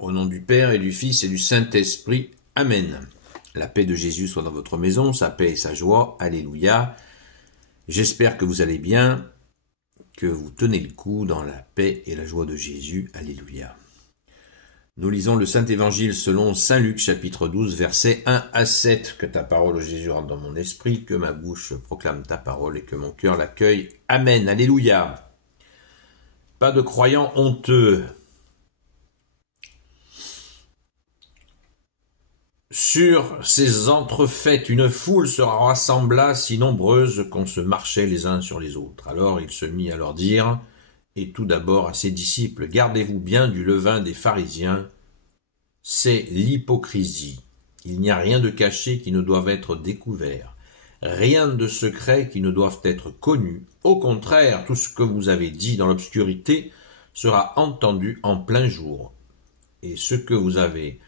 Au nom du Père et du Fils et du Saint-Esprit. Amen. La paix de Jésus soit dans votre maison, sa paix et sa joie. Alléluia. J'espère que vous allez bien, que vous tenez le coup dans la paix et la joie de Jésus. Alléluia. Nous lisons le Saint-Évangile selon Saint Luc, chapitre 12, versets 1 à 7. Que ta parole, ô Jésus, rentre dans mon esprit, que ma bouche proclame ta parole et que mon cœur l'accueille. Amen. Alléluia. Pas de croyants honteux. Sur ces entrefaites, une foule se rassembla si nombreuse qu'on se marchait les uns sur les autres. Alors il se mit à leur dire, et tout d'abord à ses disciples, « Gardez-vous bien du levain des pharisiens, c'est l'hypocrisie. Il n'y a rien de caché qui ne doive être découvert, rien de secret qui ne doive être connu. Au contraire, tout ce que vous avez dit dans l'obscurité sera entendu en plein jour, et ce que vous avez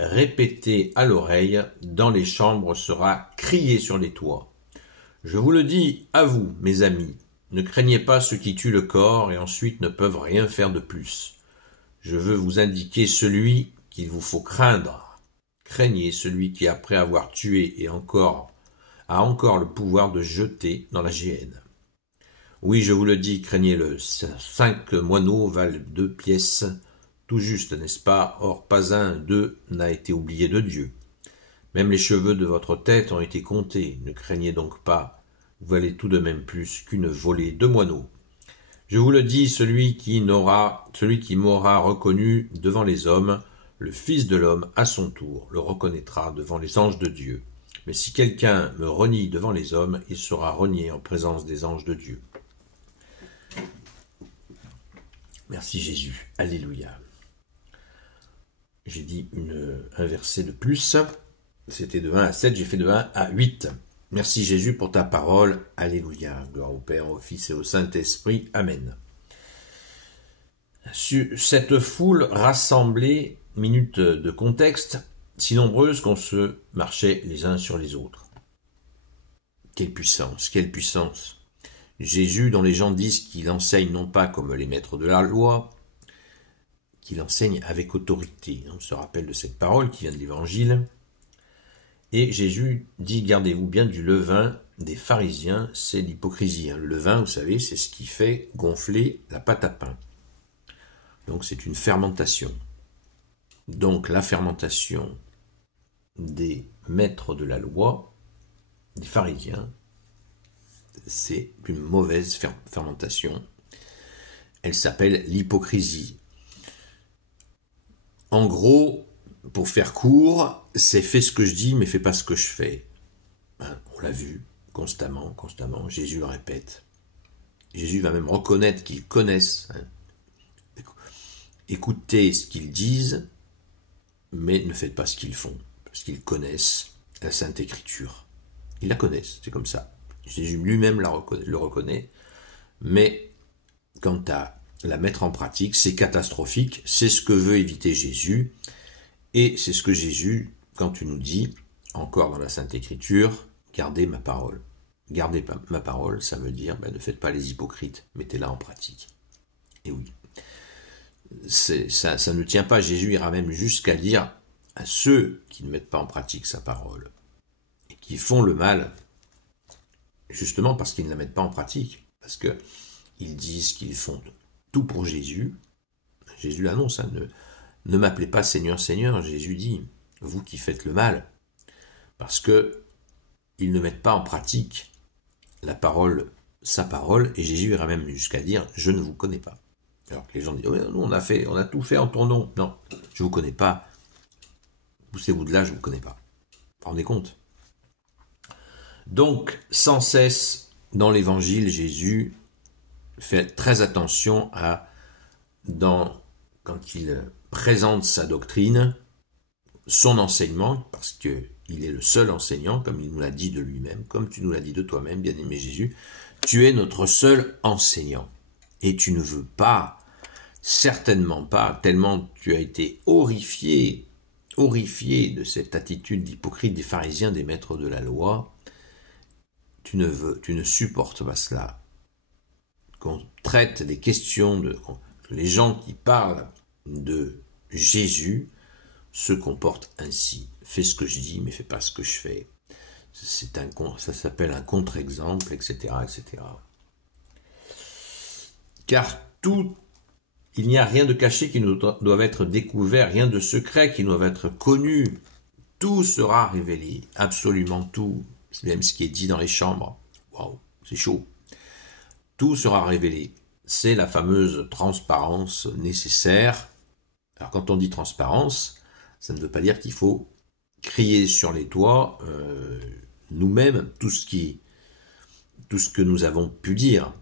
répété à l'oreille dans les chambres sera crié sur les toits. Je vous le dis à vous, mes amis, ne craignez pas ceux qui tuent le corps et ensuite ne peuvent rien faire de plus. Je veux vous indiquer celui qu'il vous faut craindre. Craignez celui qui, après avoir tué a encore le pouvoir de jeter dans la géhenne. Oui, je vous le dis, craignez-le. 5 moineaux valent 2 pièces. Tout juste, n'est-ce pas? Or, pas un d'eux n'a été oublié de Dieu. Même les cheveux de votre tête ont été comptés. Ne craignez donc pas. Vous valez tout de même plus qu'une volée de moineaux. Je vous le dis, celui qui m'aura reconnu devant les hommes, le Fils de l'homme, à son tour, le reconnaîtra devant les anges de Dieu. Mais si quelqu'un me renie devant les hommes, il sera renié en présence des anges de Dieu. Merci Jésus. Alléluia. J'ai dit un verset de plus, c'était de 1 à 7, j'ai fait de 1 à 8. Merci Jésus pour ta parole, alléluia, gloire au Père, au Fils et au Saint-Esprit, amen. Cette foule rassemblée, minute de contexte, si nombreuse qu'on se marchait les uns sur les autres. Quelle puissance, quelle puissance. Jésus, dont les gens disent qu'il enseigne non pas comme les maîtres de la loi, qu'il enseigne avec autorité. On se rappelle de cette parole qui vient de l'Évangile. Et Jésus dit, gardez-vous bien du levain des pharisiens, c'est l'hypocrisie. Le levain, vous savez, c'est ce qui fait gonfler la pâte à pain. Donc c'est une fermentation. Donc la fermentation des maîtres de la loi, des pharisiens, c'est une mauvaise fermentation. Elle s'appelle l'hypocrisie. En gros, pour faire court, c'est fais ce que je dis, mais fais pas ce que je fais. On l'a vu constamment. Jésus le répète. Jésus va même reconnaître qu'ils connaissent. Écoutez ce qu'ils disent, mais ne faites pas ce qu'ils font, parce qu'ils connaissent la Sainte Écriture. Ils la connaissent, c'est comme ça. Jésus lui-même le reconnaît, mais quant à la mettre en pratique, c'est catastrophique, c'est ce que veut éviter Jésus, et c'est ce que Jésus, quand tu nous dis, encore dans la Sainte Écriture, gardez ma parole. Gardez ma parole, ça veut dire, ne faites pas les hypocrites, mettez-la en pratique. Et oui, ça ne tient pas, Jésus ira même jusqu'à dire à ceux qui ne mettent pas en pratique sa parole, et qui font le mal, justement parce qu'ils ne la mettent pas en pratique, parce qu'ils disent qu'ils font tout pour Jésus. Jésus l'annonce, ne m'appelez pas Seigneur, Seigneur. Jésus dit, vous qui faites le mal, parce que ils ne mettent pas en pratique la parole, sa parole, et Jésus ira même jusqu'à dire, je ne vous connais pas. Alors que les gens disent, oh, nous on a tout fait en ton nom. Non, je vous connais pas. Poussez-vous de là, je vous connais pas. Vous vous rendez compte? Donc, sans cesse, dans l'Évangile, Jésus fait très attention quand il présente sa doctrine, son enseignement, parce qu'il est le seul enseignant, comme il nous l'a dit de lui-même, comme tu nous l'as dit de toi-même, bien-aimé Jésus, tu es notre seul enseignant. Et tu ne veux pas, certainement pas, tellement tu as été horrifié de cette attitude d'hypocrite des pharisiens, des maîtres de la loi, tu ne supportes pas cela. Qu'on traite des questions, les gens qui parlent de Jésus se comporte ainsi. Fais ce que je dis, mais fais pas ce que je fais. Ça s'appelle un contre-exemple, etc., etc. Car il n'y a rien de caché qui doit être découvert, rien de secret qui doit être connu. Tout sera révélé, absolument tout, c'est même ce qui est dit dans les chambres. Waouh, c'est chaud. Tout sera révélé. C'est la fameuse transparence nécessaire. Alors quand on dit transparence, ça ne veut pas dire qu'il faut crier sur les toits nous-mêmes tout ce que nous avons pu dire.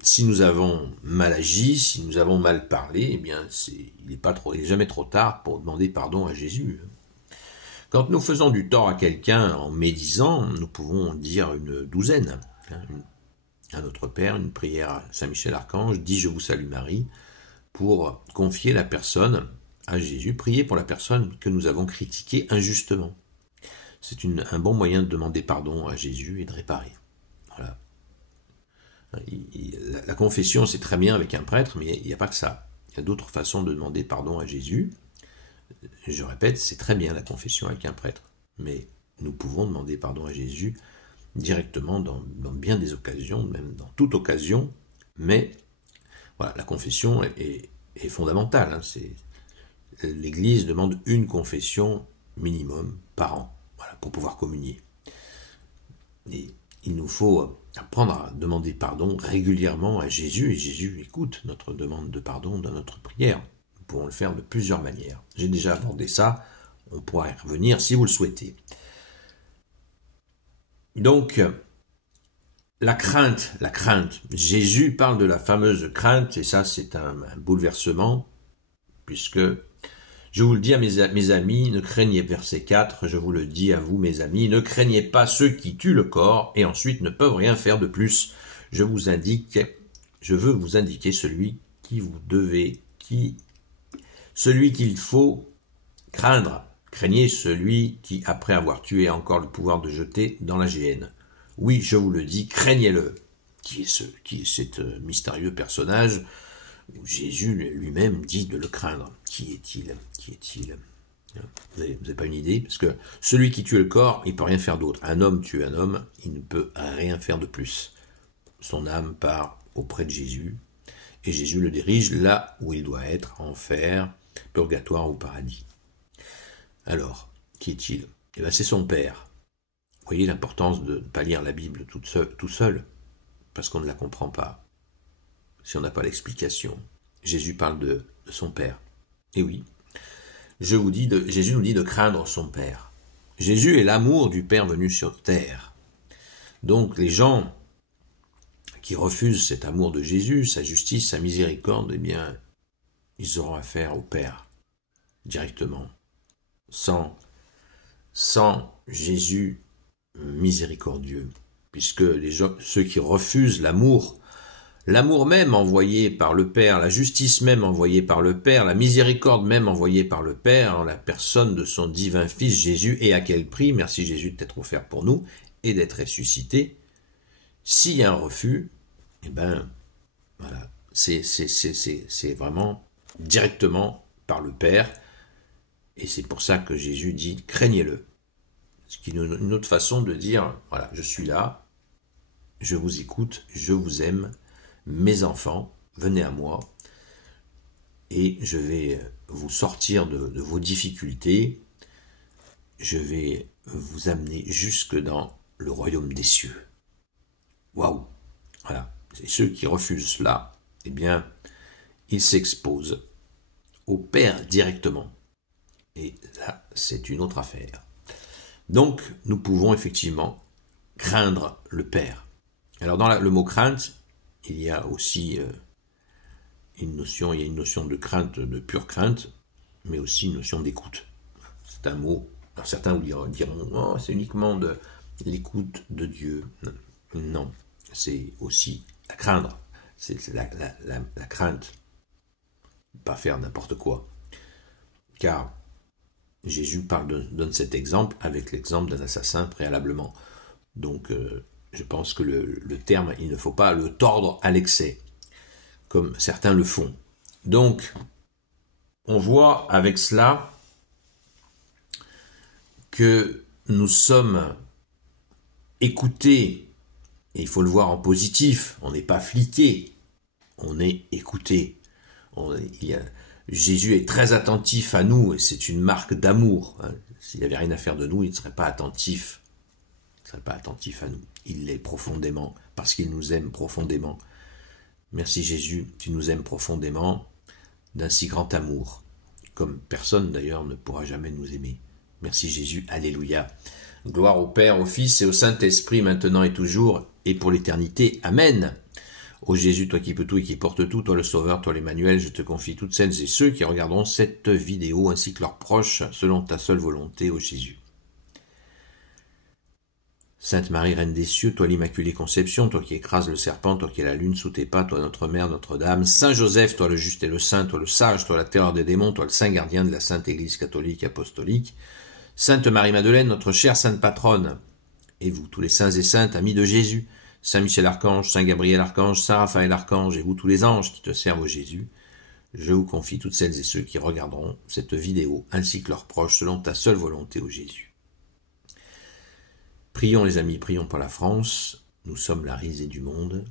Si nous avons mal agi, si nous avons mal parlé, eh bien il n'est jamais trop tard pour demander pardon à Jésus. Quand nous faisons du tort à quelqu'un en médisant, nous pouvons dire une douzaine. À notre Père, une prière à Saint Michel Archange, dis je vous salue Marie, pour confier la personne à Jésus, prier pour la personne que nous avons critiquée injustement. C'est un bon moyen de demander pardon à Jésus et de réparer. Voilà. La confession, c'est très bien avec un prêtre, mais il n'y a pas que ça. Il y a d'autres façons de demander pardon à Jésus. Je répète, c'est très bien la confession avec un prêtre, mais nous pouvons demander pardon à Jésus directement dans bien des occasions, même dans toute occasion, mais voilà, la confession est fondamentale. L'Église demande une confession minimum par an, voilà, pour pouvoir communier. Et il nous faut apprendre à demander pardon régulièrement à Jésus, et Jésus écoute notre demande de pardon dans notre prière. Nous pouvons le faire de plusieurs manières. J'ai déjà abordé ça, on pourra y revenir si vous le souhaitez. Donc, la crainte. Jésus parle de la fameuse crainte, et ça c'est un bouleversement, puisque je vous le dis à mes amis, ne craignez, verset 4, je vous le dis à vous mes amis, ne craignez pas ceux qui tuent le corps et ensuite ne peuvent rien faire de plus. Je veux vous indiquer celui qu'il faut craindre. Craignez celui qui, après avoir tué, a encore le pouvoir de jeter dans la géhenne. Oui, je vous le dis, craignez-le. Qui est cet mystérieux personnage où Jésus lui-même dit de le craindre. Qui est-il? Vous n'avez pas une idée? Parce que celui qui tue le corps, il ne peut rien faire d'autre. Un homme tue un homme, il ne peut rien faire de plus. Son âme part auprès de Jésus, et Jésus le dirige là où il doit être, enfer, purgatoire ou paradis. Alors, qui est-il? Eh bien, c'est son Père. Vous voyez l'importance de ne pas lire la Bible tout seul, parce qu'on ne la comprend pas, si on n'a pas l'explication. Jésus parle de son Père. Et oui, Jésus nous dit de craindre son Père. Jésus est l'amour du Père venu sur terre. Donc les gens qui refusent cet amour de Jésus, sa justice, sa miséricorde, eh bien, ils auront affaire au Père, directement. Sans Jésus miséricordieux, puisque ceux qui refusent l'amour même envoyé par le Père, la justice même envoyée par le Père, la miséricorde même envoyée par le Père, en la personne de son divin Fils Jésus, et à quel prix, merci Jésus d'être offert pour nous, et d'être ressuscité. S'il y a un refus, eh ben, voilà, c'est vraiment directement par le Père, et c'est pour ça que Jésus dit, craignez-le. Ce qui est une autre façon de dire, voilà, je suis là, je vous écoute, je vous aime, mes enfants, venez à moi, et je vais vous sortir de vos difficultés, je vais vous amener jusque dans le royaume des cieux. Waouh! Voilà. Et ceux qui refusent cela, eh bien, ils s'exposent au Père directement. Et là, c'est une autre affaire. Donc, nous pouvons effectivement craindre le Père. Alors, dans le mot crainte, il y a aussi une notion de crainte, de pure crainte, mais aussi une notion d'écoute. C'est un mot, alors certains diront, oh, c'est uniquement de l'écoute de Dieu. Non, c'est aussi à craindre, c'est la crainte, pas faire n'importe quoi. Car Jésus donne cet exemple avec l'exemple d'un assassin préalablement. Donc, je pense que le terme, il ne faut pas le tordre à l'excès, comme certains le font. Donc, on voit avec cela que nous sommes écoutés, et il faut le voir en positif, on n'est pas fliqué, on est écouté. Jésus est très attentif à nous, et c'est une marque d'amour. Hein. S'il n'avait rien à faire de nous, il ne serait pas attentif. Il ne serait pas attentif à nous. Il l'est profondément, parce qu'il nous aime profondément. Merci Jésus, tu nous aimes profondément, d'un si grand amour, comme personne d'ailleurs ne pourra jamais nous aimer. Merci Jésus, alléluia. Gloire au Père, au Fils et au Saint-Esprit, maintenant et toujours, et pour l'éternité. Amen. Ô Jésus, toi qui peux tout et qui portes tout, toi le Sauveur, toi l'Emmanuel, je te confie toutes celles et ceux qui regarderont cette vidéo, ainsi que leurs proches, selon ta seule volonté, ô Jésus. Sainte Marie, Reine des cieux, toi l'Immaculée Conception, toi qui écrases le serpent, toi qui es la lune sous tes pas, toi notre Mère, Notre-Dame, Saint Joseph, toi le juste et le saint, toi le sage, toi la terreur des démons, toi le saint gardien de la Sainte Église catholique apostolique, Sainte Marie-Madeleine, notre chère Sainte Patronne, et vous, tous les saints et saintes, amis de Jésus, Saint Michel Archange, Saint Gabriel Archange, Saint Raphaël Archange, et vous tous les anges qui te servent au Jésus, je vous confie toutes celles et ceux qui regarderont cette vidéo, ainsi que leurs proches, selon ta seule volonté, ô Jésus. Prions les amis, prions pour la France, nous sommes la risée du monde,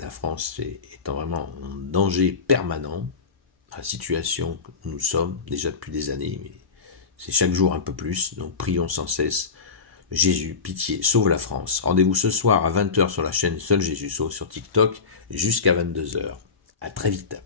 la France étant vraiment en danger permanent, la situation que nous sommes, déjà depuis des années, mais c'est chaque jour un peu plus, donc prions sans cesse. Jésus, pitié, sauve la France. Rendez-vous ce soir à 20h sur la chaîne Seul Jésus Sauve sur TikTok jusqu'à 22h. À très vite.